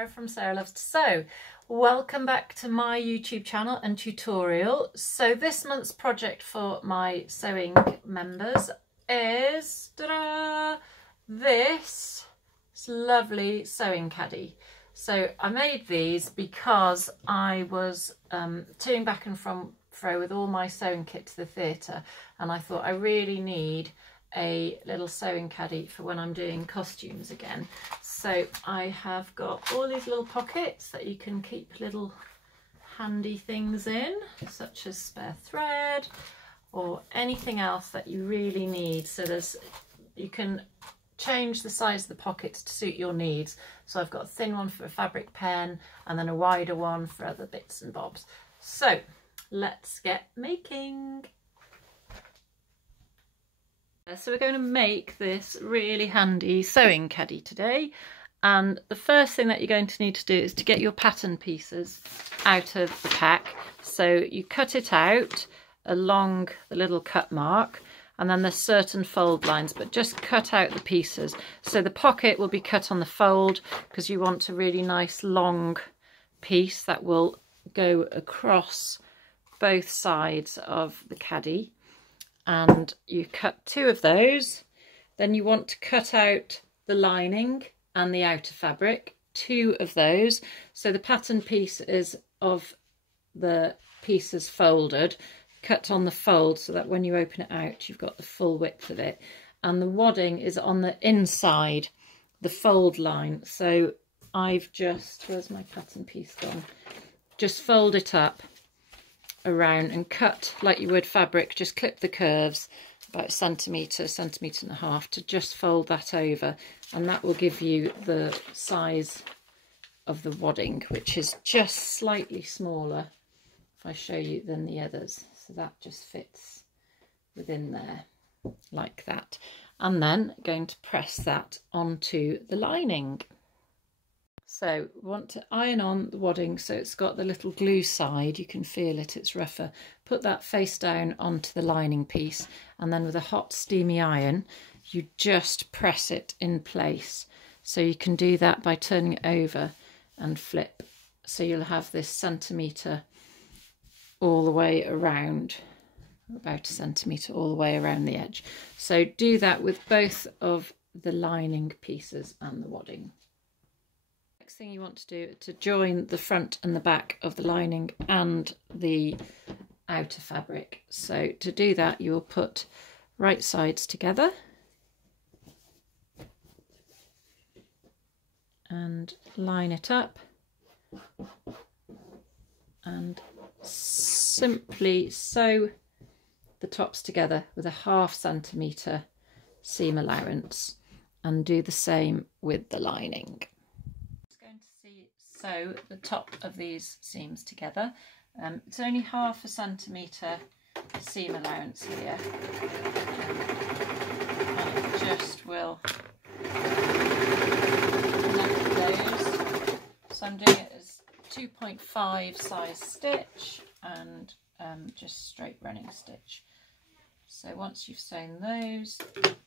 Sarah from Sarah Loves to Sew. Welcome back to my YouTube channel and tutorial. So this month's project for my sewing members is this lovely sewing caddy. So I made these because I was toing back and fro with all my sewing kit to the theatre, and I thought I really need a little sewing caddy for when I'm doing costumes again. So I have got all these little pockets that you can keep little handy things in, such as spare thread or anything else that you really need. So you can change the size of the pockets to suit your needs. So I've got a thin one for a fabric pen and then a wider one for other bits and bobs. So let's get making. So we're going to make this really handy sewing caddy today, and the first thing that you're going to need to do is to get your pattern pieces out of the pack. So you cut it out along the little cut mark, and then there's certain fold lines, but just cut out the pieces. So the pocket will be cut on the fold because you want a really nice long piece that will go across both sides of the caddy. And you cut two of those. Then you want to cut out the lining and the outer fabric, two of those. So the pattern piece is of the pieces folded, cut on the fold so that when you open it out you've got the full width of it. And the wadding is on the inside, the fold line. So I've just, where's my pattern piece gone? Just fold it up around and cut like you would fabric. Just clip the curves about a centimetre and a half to just fold that over, and that will give you the size of the wadding, which is just slightly smaller, if I show you, than the others. So that just fits within there like that, and then going to press that onto the lining. So we want to iron on the wadding so it's got the little glue side. You can feel it, it's rougher. Put that face down onto the lining piece, and then with a hot steamy iron you just press it in place. So you can do that by turning it over and flip. So you'll have this centimetre all the way around, about a centimetre all the way around the edge. So do that with both of the lining pieces and the wadding. Thing you want to do to join the front and the back of the lining and the outer fabric. So to do that you will put right sides together and line it up and simply sew the tops together with a ½ centimetre seam allowance, and do the same with the lining. Sew the top of these seams together. It's only ½ centimetre seam allowance here, and it just will connect those. So I'm doing it as 2.5 size stitch and just straight running stitch. So once you've sewn those,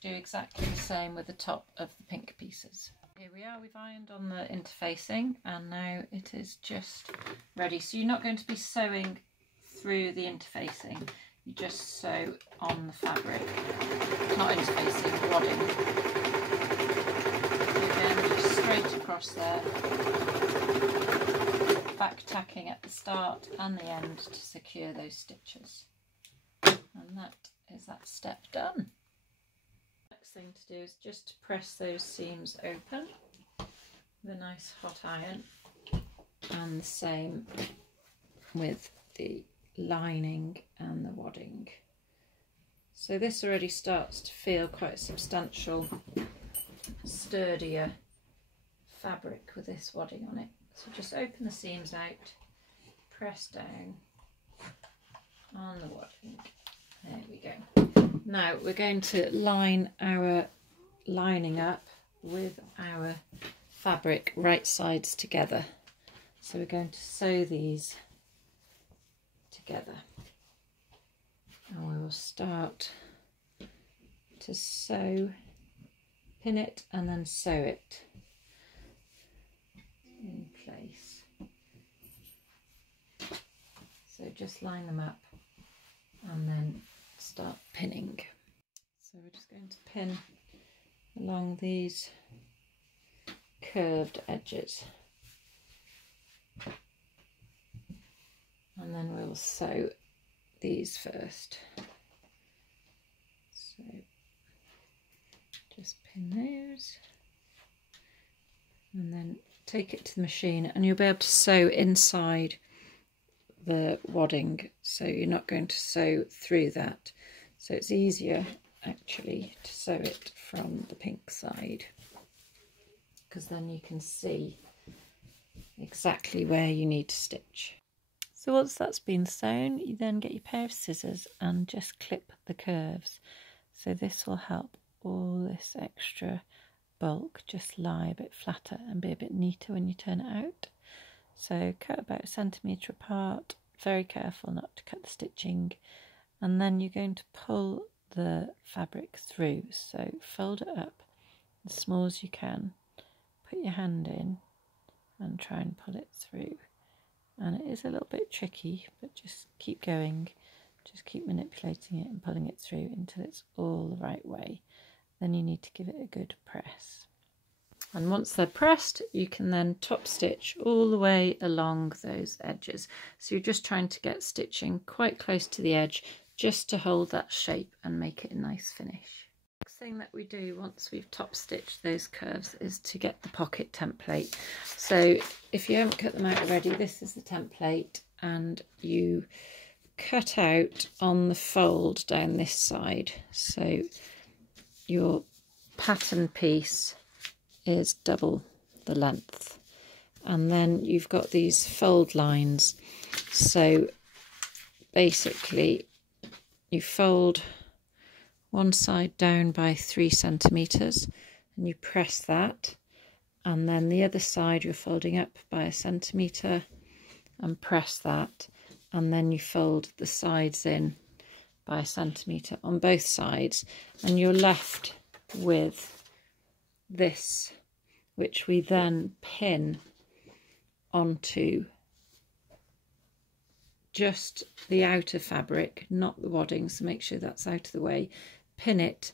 do exactly the same with the top of the pink pieces. Here we are, we've ironed on the interfacing, and now it is just ready. So you're not going to be sewing through the interfacing, you just sew on the fabric, not interfacing, wadding. Again, just straight across there, back tacking at the start and the end to secure those stitches. And that is that step done. Thing to do is just to press those seams open with a nice hot iron, and the same with the lining and the wadding. So this already starts to feel quite substantial, sturdier fabric with this wadding on it. So just open the seams out, press down on the wadding. There we go. Now we're going to line our lining up with our fabric right sides together. So we're going to sew these together, and we will start to sew, pin it and then sew it. in place. So just line them up and then start pinning. So we're just going to pin along these curved edges, and then we'll sew these first. So just pin those and then take it to the machine, and you'll be able to sew inside the wadding, so you're not going to sew through that. So it's easier actually to sew it from the pink side, because then you can see exactly where you need to stitch. So once that's been sewn, you then get your pair of scissors and just clip the curves. So this will help all this extra bulk just lie a bit flatter and be a bit neater when you turn it out. So cut about 1 centimetre apart, very careful not to cut the stitching, and then you're going to pull the fabric through. So fold it up as small as you can, put your hand in and try and pull it through. And it is a little bit tricky, but just keep going, just keep manipulating it and pulling it through until it's all the right way. Then you need to give it a good press. And once they're pressed, you can then top stitch all the way along those edges. So you're just trying to get stitching quite close to the edge, just to hold that shape and make it a nice finish. Next thing that we do once we've top stitched those curves is to get the pocket template. So if you haven't cut them out already, this is the template, and you cut out on the fold down this side. So your pattern piece is double the length, and then you've got these fold lines. So basically you fold one side down by 3 centimetres and you press that, and then the other side you're folding up by 1 centimetre and press that, and then you fold the sides in by 1 centimetre on both sides, and you're left with this, which we then pin onto just the outer fabric, not the wadding, so make sure that's out of the way. Pin it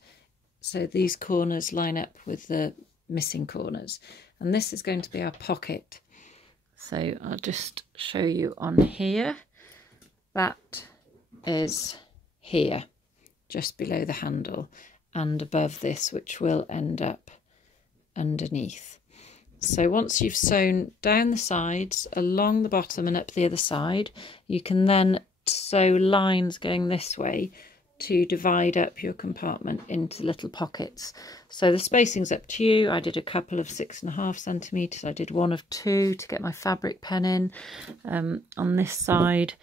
so these corners line up with the missing corners, and this is going to be our pocket. So I'll just show you on here. That is here, just below the handle and above this, which will end up underneath. So once you've sewn down the sides, along the bottom and up the other side, you can then sew lines going this way to divide up your compartment into little pockets. So the spacing's up to you. I did a couple of 6.5 centimetres. I did one of 2 to get my fabric pen in on this side.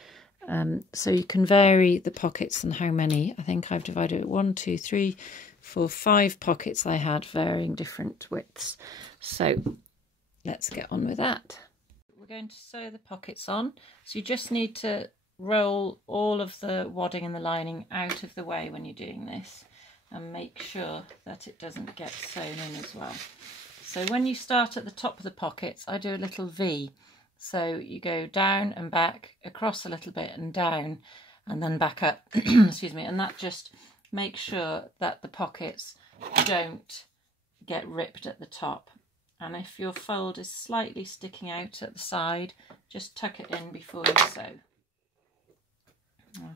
So you can vary the pockets and how many. I think I've divided it 1, 2, 3, 4, 5 pockets I had, varying different widths. So let's get on with that. We're going to sew the pockets on. So you just need to roll all of the wadding and the lining out of the way when you're doing this, and make sure that it doesn't get sewn in as well. So when you start at the top of the pockets, I do a little V. So you go down and back, across a little bit and down, and then back up, excuse me, and that just makes sure that the pockets don't get ripped at the top. And if your fold is slightly sticking out at the side, just tuck it in before you sew.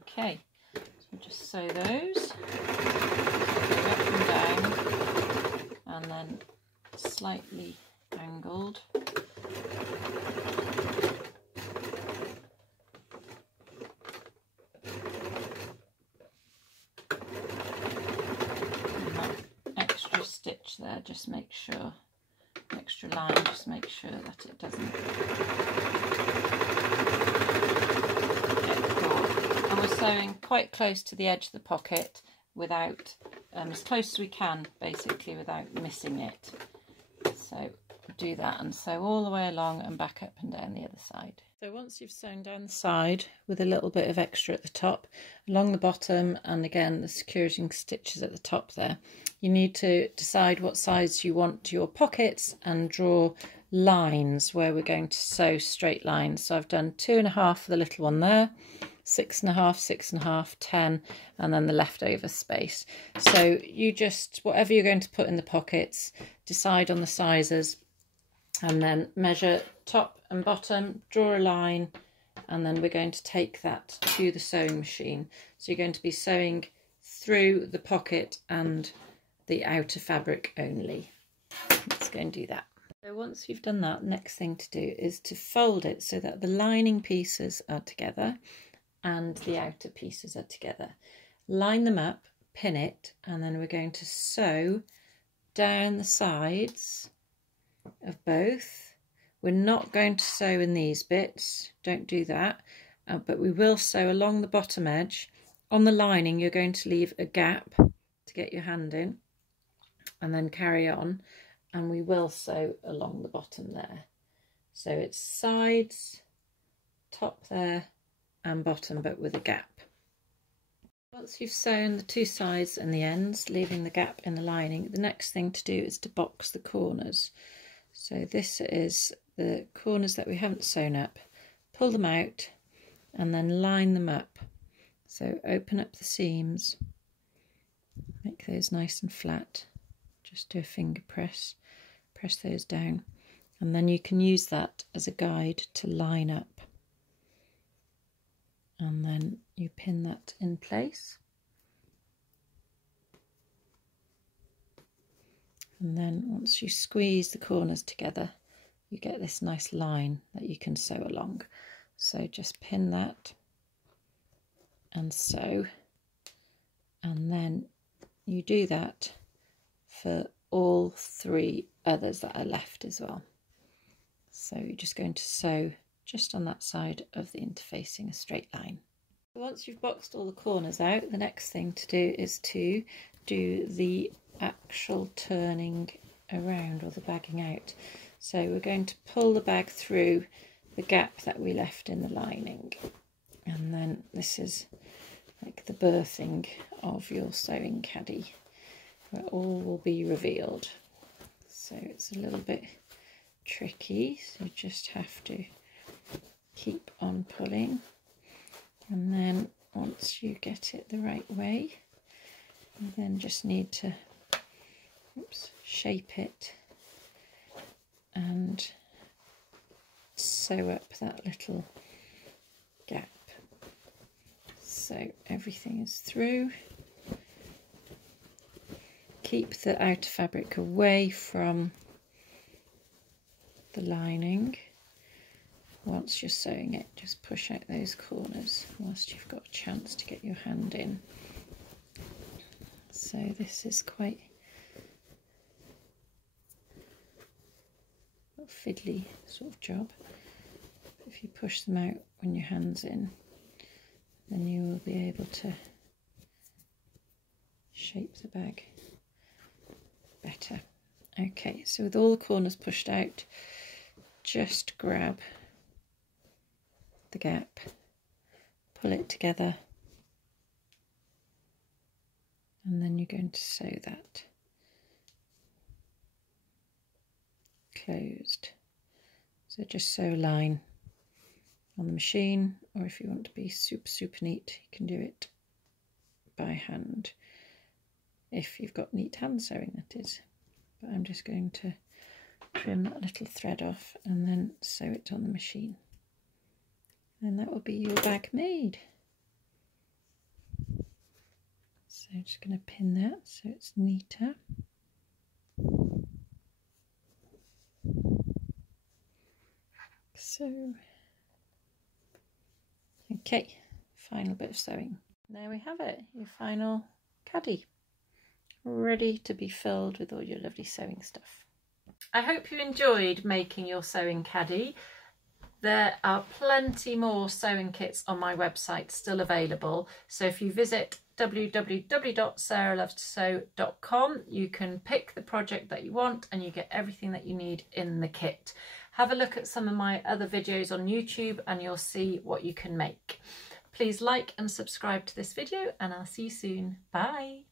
Okay, so just sew those, go up and down, and then slightly angled. Extra stitch there, just make sure, extra line, just make sure that it doesn't get caught. And we're sewing quite close to the edge of the pocket without, as close as we can basically, without missing it. So do that and sew all the way along and back up and down the other side. So once you've sewn down the side with a little bit of extra at the top, along the bottom, and again the securing stitches at the top there, you need to decide what size you want your pockets and draw lines where we're going to sew straight lines. So I've done 2.5 for the little one there, 6.5, 6.5, 10, and then the leftover space. So you just, whatever you're going to put in the pockets, decide on the sizes and then measure top and bottom, draw a line, and then we're going to take that to the sewing machine. So you're going to be sewing through the pocket and the outer fabric only. Let's go and do that. So once you've done that, next thing to do is to fold it so that the lining pieces are together and the outer pieces are together. Line them up, pin it, and then we're going to sew down the sides of both. We're not going to sew in these bits, don't do that, but we will sew along the bottom edge. On the lining you're going to leave a gap to get your hand in and then carry on, and we will sew along the bottom there. So it's sides, top there and bottom, but with a gap. Once you've sewn the two sides and the ends, leaving the gap in the lining, the next thing to do is to box the corners. So this is the corners that we haven't sewn up. Pull them out and then line them up. So open up the seams, make those nice and flat. Just do a finger press, press those down, and then you can use that as a guide to line up. And then you pin that in place. And then once you squeeze the corners together, you get this nice line that you can sew along. So just pin that and sew, and then you do that for all 3 others that are left as well. So you're just going to sew just on that side of the interfacing a straight line. Once you've boxed all the corners out, the next thing to do is to do the actual turning around, or the bagging out. So we're going to pull the bag through the gap that we left in the lining, and then this is like the birthing of your sewing caddy, where all will be revealed. So it's a little bit tricky, so you just have to keep on pulling, and then once you get it the right way, you then just need to shape it and sew up that little gap so everything is through. Keep the outer fabric away from the lining. Once you're sewing it, just push out those corners whilst you've got a chance to get your hand in. So this is quite a fiddly sort of job. If you push them out when your hand's in, then you will be able to shape the bag better. Okay, so with all the corners pushed out, just grab the gap, pull it together, and then you're going to sew that closed. So just sew a line on the machine, or if you want to be super neat, you can do it by hand, if you've got neat hand sewing, that is. But I'm just going to trim that little thread off and then sew it on the machine, and that will be your bag made. So I'm just going to pin that so it's neater. So, okay, final bit of sewing. There we have it, your final caddy, ready to be filled with all your lovely sewing stuff. I hope you enjoyed making your sewing caddy. There are plenty more sewing kits on my website still available, so if you visit www.sarahlovestosew.com, you can pick the project that you want and you get everything that you need in the kit. Have a look at some of my other videos on YouTube and you'll see what you can make. Please like and subscribe to this video, and I'll see you soon. Bye!